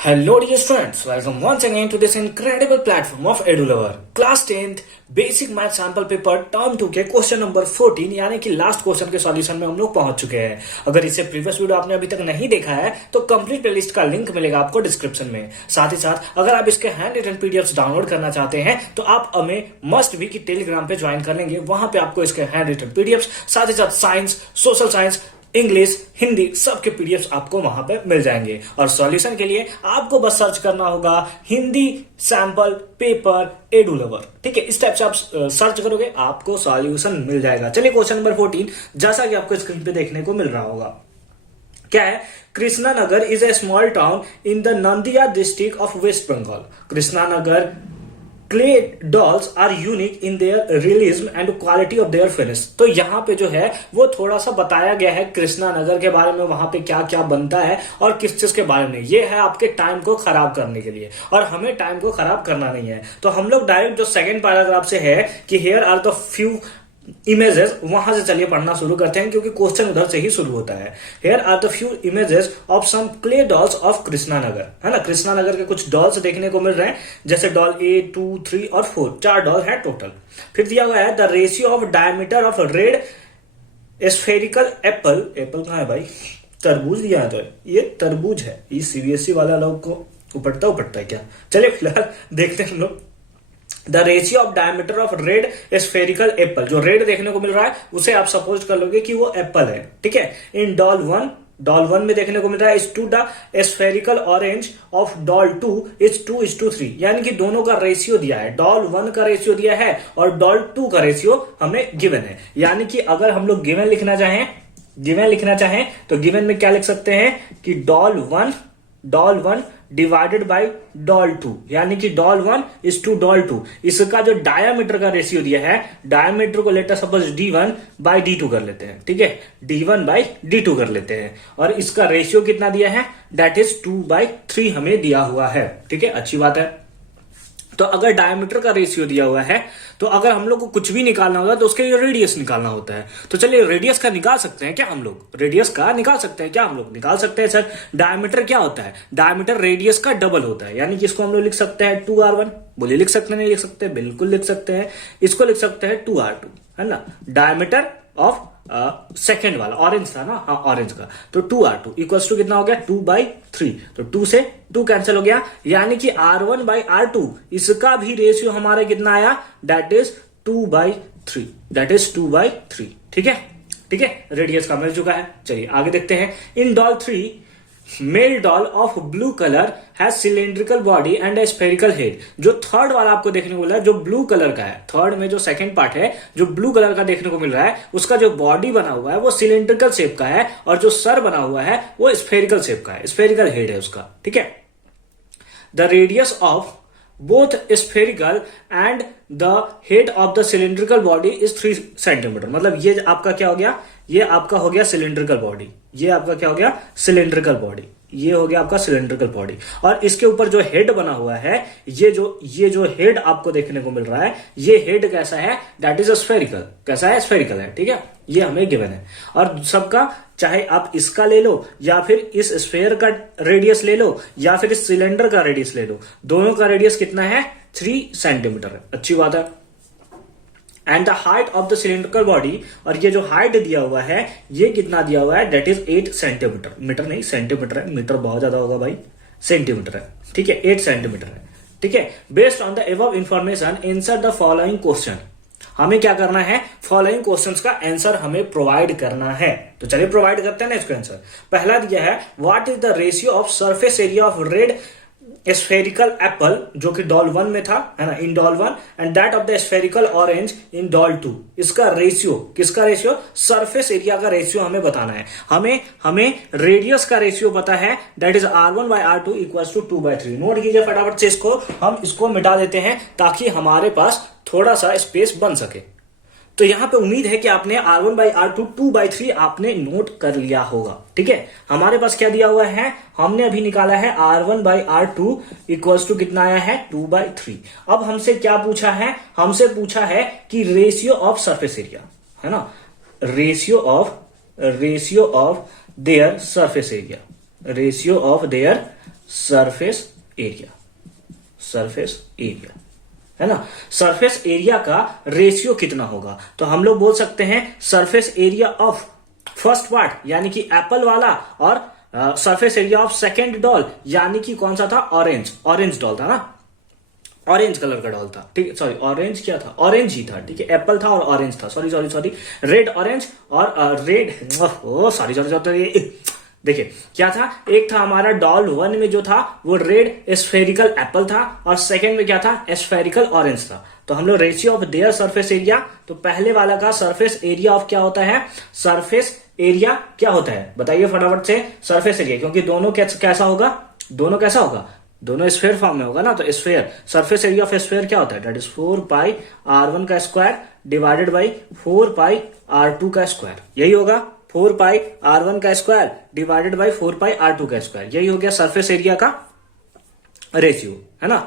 Hello dear students, welcome once again to this incredible platform of EduLover. Class 10th basic math sample paper term 2 के question number 14 यानी कि last question के solution में हम लोग पहुंच चुके हैं। अगर इससे प्रीवियस वीडियो आपने अभी तक नहीं देखा है तो कंप्लीट प्लेलिस्ट का लिंक मिलेगा आपको डिस्क्रिप्शन में। साथ ही साथ अगर आप इसके हैंड रिटन पीडीएफ डाउनलोड करना चाहते हैं तो आप हमें मस्ट भी की टेलीग्राम पे ज्वाइन कर लेंगे। वहां पे आपको इसके हैंड रिटन पीडीएफ साथ ही साथ science, social science, English, Hindi सबके पीडीएफ आपको वहां पे मिल जाएंगे। और सॉल्यूशन के लिए आपको बस सर्च करना होगा हिंदी सैंपल पेपर EduLover। ठीक है, इस टाइप से आप सर्च करोगे आपको सॉल्यूशन मिल जाएगा। चलिए क्वेश्चन नंबर 14, जैसा कि आपको स्क्रीन पे देखने को मिल रहा होगा, क्या है? Krishnanagar is a small town in the Nadia district of west Bengal. Krishnanagar clay dolls are unique in their realism and quality of their finish. तो यहाँ पे जो है वो थोड़ा सा बताया गया है कृष्णानगर के बारे में, वहां पे क्या क्या बनता है और किस चीज के बारे में। ये है आपके टाइम को खराब करने के लिए, और हमें टाइम को खराब करना नहीं है। तो हम लोग डायरेक्ट जो सेकंड पैराग्राफ से है कि here are the few images, वहां से चलिए पढ़ना शुरू करते हैं क्योंकि क्वेश्चन उधर से ही शुरू होता है। Here are the few images of some clay dolls of Krishnanagar, है ना। कृष्णानगर के कुछ डॉल्स देखने को मिल रहे हैं, जैसे डॉल 1, 2, 3 और 4, 4 डॉल है टोटल। फिर दिया हुआ है the ratio of diameter of red spherical Apple. Apple कहां है भाई? तरबूज दिया है, तो ये तरबूज है। ये सीबीएसई वाला लोग को उपटता है क्या? चलिए फिलहाल देखते हैं हम लोग। The ratio of diameter of red spherical apple, जो रेड देखने को मिल रहा है उसे आप सपोज कर लोगे कि वो एप्पल है। ठीक है, इन डॉल 1 में देखने को मिल रहा है is two the spherical orange of doll 2 is 2:3, यानी कि दोनों का रेशियो दिया है। डॉल 1 का रेशियो दिया है और डॉल 2 का रेशियो हमें गिवन है। यानी कि अगर हम लोग गिवन लिखना चाहें तो गिवन में क्या लिख सकते हैं कि डॉल 1 डिवाइडेड बाय डॉल 2, यानी कि डॉल 1 इज टू डॉल 2। इसका जो डायामीटर का रेशियो दिया है, डायामीटर को letter suppose D1 bye D2 कर लेते हैं। ठीक है, D1 बाय D2 कर लेते हैं, और इसका रेशियो कितना दिया है? दैट इज 2/3 हमें दिया हुआ है। ठीक है, अच्छी बात है। तो अगर डायमीटर का रेशियो दिया हुआ है तो अगर हम लोग को कुछ भी निकालना होता है तो उसके लिए रेडियस निकालना होता है। तो चलिए रेडियस का निकाल सकते हैं क्या हम लोग? निकाल सकते हैं सर। डायमीटर क्या होता है? डायमीटर रेडियस का डबल होता है, यानी कि इसको हम लोग लिख सकते हैं 2r1। बोलिए लिख सकते हैं नहीं लिख सकते? बिल्कुल लिख सकते हैं। इसको लिख सकते हैं 2r2, है ना। डायमीटर ऑफ सेकेंड वाला ऑरेंज था ना, हाँ ऑरेंज का, तो 2r2 इक्वल्स टू कितना हो गया? 2/3। तो 2 से 2 कैंसिल हो गया, यानी कि R1/R2 इसका भी रेशियो हमारा कितना आया? That is 2/3। ठीक है, रेडियस का मिल चुका है। चलिए आगे देखते हैं। In doll 3 male doll of blue colour has cylindrical body and a spherical head. जो थर्ड वाला आपको देखने को मिल रहा है, जो ब्लू कलर का है, थर्ड में जो सेकंड पार्ट है जो ब्लू कलर का देखने को मिल रहा है, उसका जो बॉडी बना हुआ है वो सिलेंड्रिकल शेप का है, और जो सर बना हुआ है वो स्फेरिकल शेप का है, स्फेरिकल हेड है उसका। ठीक है, the radius of both spherical and the head of the cylindrical body is 3 centimetre. मतलब ये आपका क्या हो गया? ये आपका हो गया सिलेंड्रिकल बॉडी। ये आपका क्या हो गया? Cylindrical body. ये हो गया आपका सिलेंड्रिकल बॉडी, और इसके ऊपर जो हेड बना हुआ है, ये जो हेड आपको देखने को मिल रहा है, ये हेड कैसा है? That is spherical. कैसा है? स्फेरिकल है। ठीक है, ये हमें गिवन है। और सबका चाहे आप इसका ले लो या फिर इस स्फेयर का रेडियस ले लो या फिर इस सिलेंडर का रेडियस ले लो, दोनों का रेडियस कितना है? 3 सेंटीमीटर है। अच्छी बात है। And the height of the cylindrical body, और ये जो हाइट दिया हुआ है ये कितना दिया हुआ है? That is 8 centimetre. मीटर नहीं, सेंटीमीटर है, मीटर बहुत ज्यादा होगा भाई, सेंटीमीटर है। ठीक है, 8 सेंटीमीटर है। ठीक है, based on the above information answer the following question. हमें क्या करना है? फॉलोइंग क्वेश्चंस का आंसर हमें प्रोवाइड करना है। तो चलिए प्रोवाइड करते हैं ना इसका आंसर। पहला दिया है what is the ratio of surface area of red spherical apple, जो कि डॉल 1 में था, है ना, in doll 1, and that of the spherical orange in doll 2। इसका रेशियो, किसका रेशियो? सरफेस एरिया का रेशियो हमें बताना है। हमें रेडियस का रेशियो पता है, that is R1/R2 equals to 2/3। Note कीजिए फटाफट से इसको, हम इसको मिटा देते हैं ताकि हमारे पास थोड़ा सा स्पेस बन सके। तो यहां पे उम्मीद है कि आपने R1/R2 2/3 आपने नोट कर लिया होगा। ठीक है, हमारे पास क्या दिया हुआ है? हमने अभी निकाला है R1/R2 इक्वल्स टू कितना आया है? 2/3। अब हमसे क्या पूछा है? हमसे पूछा है कि रेशियो ऑफ सरफेस एरिया, है ना, ratio of their surface area. Ratio of their surface area, surface area है ना। सरफेस एरिया का रेशियो कितना होगा, तो हम लोग बोल सकते हैं surface area of first part यानी कि एप्पल वाला, और surface area of second doll यानी कि कौन सा था, ऑरेंज, ऑरेंज डॉल था ना, ऑरेंज कलर का डॉल था, ठीक है, सॉरी ऑरेंज क्या था, ऑरेंज ही था, ठीक है, एप्पल था और ऑरेंज था, sorry sorry sorry, red orange और रेड, ओ सॉरी सॉरी सॉरी, देखिए क्या था, एक था हमारा डॉल 1 में जो था वो रेड स्फेरिकल एप्पल था, और सेकंड में क्या था, स्फेरिकल ऑरेंज था। तो हम लोग ratio of their surface area, तो पहले वाला का सरफेस एरिया ऑफ क्या होता है, सरफेस एरिया क्या होता है बताइए फटाफट से, सरफेस एरिया, क्योंकि दोनों कैसा होगा, दोनों कैसा होगा, दोनों स्फेयर फॉर्म में होगा ना, तो sphere, surface area of sphere क्या होता है, दैट इज 4 पाई r1 का square divided by 4 pi r2 का स्क्वायर, यही होगा, 4 पाई r1 का square divided by 4 pi r2 का स्क्वायर, यही हो गया सरफेस एरिया का रेशियो, है ना।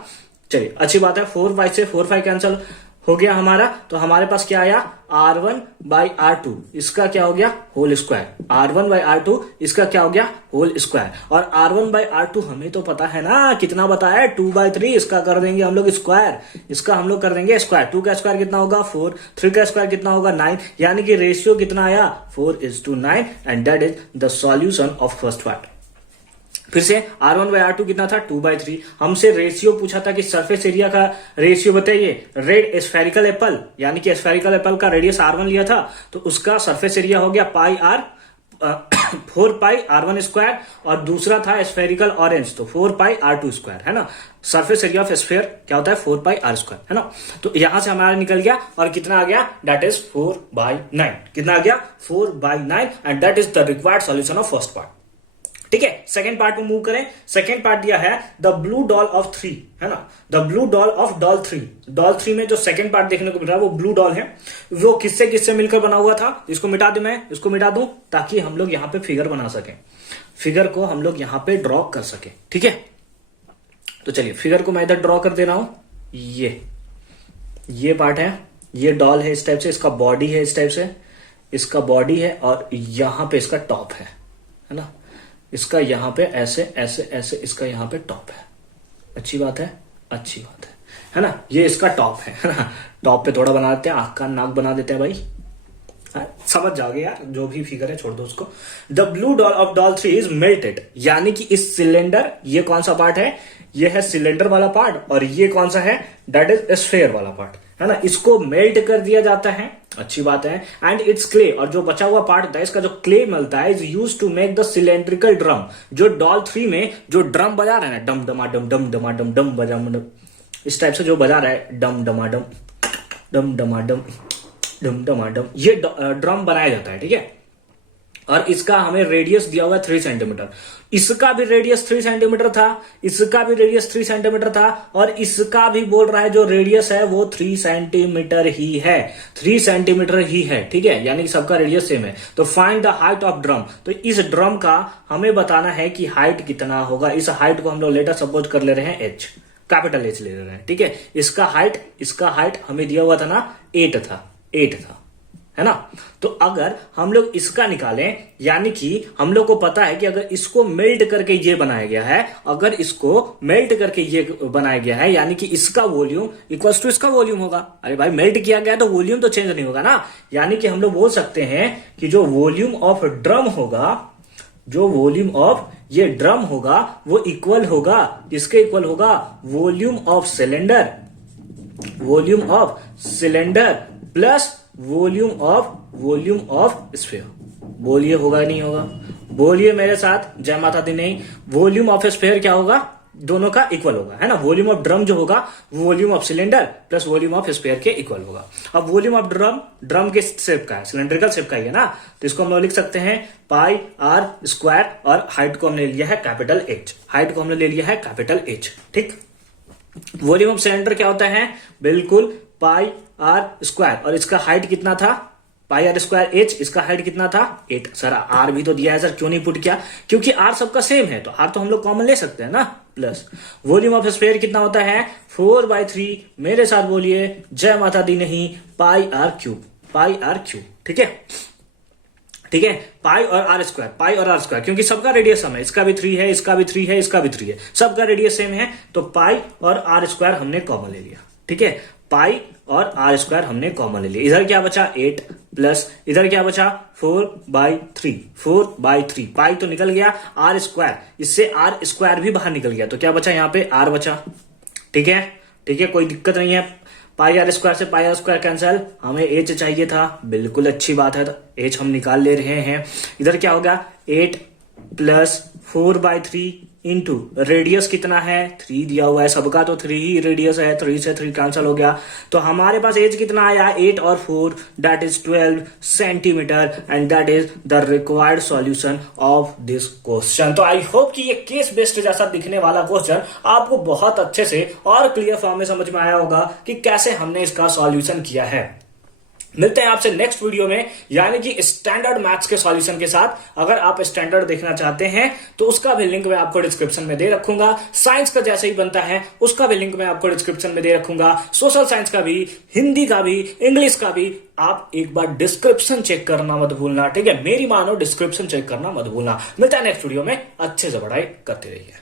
चलिए अच्छी बात है, 4 पाई से 4 पाई कैंसिल हो गया हमारा, तो हमारे पास क्या आया, r1 बाई r2, इसका क्या हो गया, whole square, r1 by r2 इसका क्या हो गया, होल स्क्वायर, और r1 बाई r2 हमें तो पता है ना कितना बताया है, 2/3, इसका कर देंगे हम लोग स्क्वायर, इसका हम लोग कर देंगे स्क्वायर, 2 का स्क्वायर कितना होगा 4, 3 का स्क्वायर कितना होगा 9, यानी कि रेशियो कितना आया 4:9, and that is the solution of first part. फिर से r1 बाई r2 कितना था, 2/3, हमसे रेशियो पूछा था कि सरफेस एरिया का रेशियो बताइए, रेड स्फेरिकल एप्पल यानी कि स्फेरिकल एप्पल का रेडियस r1 लिया था, तो उसका सरफेस एरिया हो गया पाई r 4 पाई r1 स्क्वायर, और दूसरा था स्फेरिकल ऑरेंज, तो 4 पाई r2 स्क्वायर, है ना। सरफेस एरिया ऑफ स्फेयर क्या होता है, 4 पाई r स्क्वायर, है ना। तो यहां से हमारा निकल गया, और कितना आ गया, दैट इज 4/9, कितना आ गया 4/9, and that is the required solution of first part. ठीक है, सेकेंड पार्ट में मूव करें। सेकेंड पार्ट दिया है द ब्लू डॉल ऑफ 3, है ना, the blue doll of doll 3। Doll 3 में जो सेकेंड पार्ट देखने को मिल रहा है वो ब्लू डॉल है, वो किससे किससे मिलकर बना हुआ था, इसको मिटा दूं, मैं इसको मिटा दूं ताकि हम लोग यहां पे फिगर बना सकें, फिगर को हम लोग यहां पे ड्रॉ कर सके, ठीक है। तो चलिए फिगर को मैं इधर ड्रॉ कर दे रहा हूं, ये पार्ट है, ये डॉल है इस टाइप से, इसका बॉडी है इस टाइप से, इसका बॉडी है, और यहां पे इसका टॉप है ना, इसका यहां पे ऐसे ऐसे ऐसे, इसका यहां पे टॉप है, अच्छी बात है, अच्छी बात है ना, ये इसका टॉप है ना। टॉप पे थोड़ा बना देते हैं, आंख का नाक बना देते हैं भाई, समझ जाओगे यार, जो भी फिगर है छोड़ दो उसको। The blue doll of doll 3 is melted, यानी कि इस सिलेंडर, ये कौन सा पार्ट है, ये है सिलेंडर वाला पार्ट, और ये कौन सा है, दैट इज स्फेयर वाला पार्ट, है ना, इसको मेल्ट कर दिया जाता है, अच्छी बात है। एंड इट्स क्ले, और जो बचा हुआ पार्ट होता है इसका जो क्ले मिलता है, is use to make the cylindrical drum. जो डॉल 3 में जो ड्रम बजा रहा है ना, डम डमाडम डम डमाडम डम बजाम, इस टाइप से जो बजा रहा है, डम डमाडम डम डमाडम डम डमाडम, ये ड्रम बनाया जाता है, ठीक है। और इसका हमें रेडियस दिया हुआ 3 सेंटीमीटर, इसका भी रेडियस 3 सेंटीमीटर था, इसका भी रेडियस 3 सेंटीमीटर था, और इसका भी बोल रहा है जो रेडियस है वो 3 सेंटीमीटर ही है, 3 सेंटीमीटर ही है, ठीक है, यानी कि सबका रेडियस सेम है। तो find the height of drum, तो इस ड्रम का हमें बताना है कि हाइट कितना होगा। इस हाइट को हम लोग लेटर सपोज कर ले रहे हैं h, कैपिटल H ले रहे हैं, ठीक है। इसका हाइट हमें दिया हुआ था ना 8 था, 8 था, है ना। तो अगर हम लोग इसका निकालें, यानी कि हम लोग को पता है कि अगर इसको मेल्ट करके ये बनाया गया है, अगर इसको मेल्ट करके ये बनाया गया है, यानी कि इसका वॉल्यूम इक्वल्स टू इसका वॉल्यूम होगा। अरे भाई मेल्ट किया गया तो वॉल्यूम तो चेंज नहीं होगा ना, यानी कि हम लोग बोल सकते हैं कि जो वॉल्यूम ऑफ ड्रम होगा, जो वॉल्यूम ऑफ ये ड्रम होगा वो इक्वल होगा, इसके इक्वल होगा volume of cylinder, volume of cylinder plus volume of sphere. बोलिए होगा नहीं होगा, बोलिए मेरे साथ, जय माता दी। नहीं, वॉल्यूम ऑफ स्फीयर क्या होगा, दोनों का इक्वल होगा, है ना। वॉल्यूम ऑफ ड्रम जो होगा volume of cylinder plus volume of sphere के इक्वल होगा। अब वॉल्यूम ऑफ ड्रम के शेप का है, सिलेंड्रिकल शेप का ही है ना, तो इसको हम लोग लिख सकते हैं पाई r स्क्वायर, और हाइट को हमने लिया है कैपिटल H, हाइट को हमने ले लिया है कैपिटल H, ठीक। वॉल्यूम ऑफ सिलेंडर क्या होता है, बिल्कुल पाई r स्क्वायर, और इसका हाइट कितना था, पाई r स्क्वायर H, इसका हाइट कितना था 8। सर r भी तो दिया है सर, क्यों नहीं पुट किया, क्योंकि r सबका सेम है, तो r तो हम लोग कॉमन ले सकते हैं ना, प्लस वॉल्यूम ऑफ स्फीयर कितना होता है 4/3, मेरे साथ बोलिए जय माता दी नहीं, पाई r क्यूब, पाई r क्यूब, ठीक है। ठीक है, पाई और आर स्क्वायर, पाई और आर स्क्वायर, क्योंकि सबका रेडियस सम है, इसका भी 3 है, इसका भी 3 है, इसका भी 3 है, सबका रेडियस सेम है, तो पाई और आर स्क्वायर हमने कॉमन ले लिया। ठीक है, पाई और आर स्क्वायर हमने कॉमन ले लिया। इधर क्या बचा 8 प्लस इधर क्या बचा 4/3, 4/3, पाई तो निकल गया, आर स्क्वायर, इससे आर स्क्वायर भी बाहर निकल गया, तो क्या बचा यहाँ पे आर बचा। ठीक है, ठीक है, कोई दिक्कत नहीं है, पाई आर स्क्वायर से पाई आर स्क्वायर कैंसिल, हमें एच चाहिए था, बिल्कुल अच्छी बात है, तो एच हम निकाल ले रहे हैं। इधर क्या होगा 8 प्लस 4/3 इंटू रेडियस कितना है 3 दिया हुआ है, सबका तो 3 ही रेडियस है, 3 से 3 कैंसिल हो गया, तो हमारे पास एज कितना आया 8 और 4 that is 12 centimetre and that is the required solution of this question. तो आई होप कि ये केस बेस्ड जैसा दिखने वाला क्वेश्चन आपको बहुत अच्छे से और क्लियर फॉर्म में समझ में आया होगा कि कैसे हमने इसका सॉल्यूशन किया है। मिलते हैं आपसे नेक्स्ट वीडियो में, यानी कि स्टैंडर्ड मैथ्स के सॉल्यूशन के साथ। अगर आप स्टैंडर्ड देखना चाहते हैं तो उसका भी लिंक मैं आपको डिस्क्रिप्शन में दे रखूंगा, साइंस का जैसे ही बनता है उसका भी लिंक मैं आपको डिस्क्रिप्शन में दे रखूंगा, सोशल साइंस का भी, हिंदी का भी, इंग्लिश का भी। आप एक बार डिस्क्रिप्शन चेक करना मत भूलना, ठीक है, मेरी मानो डिस्क्रिप्शन चेक करना मत भूलना। मिलता है नेक्स्ट वीडियो में, अच्छे से पढ़ाई करते रहिए।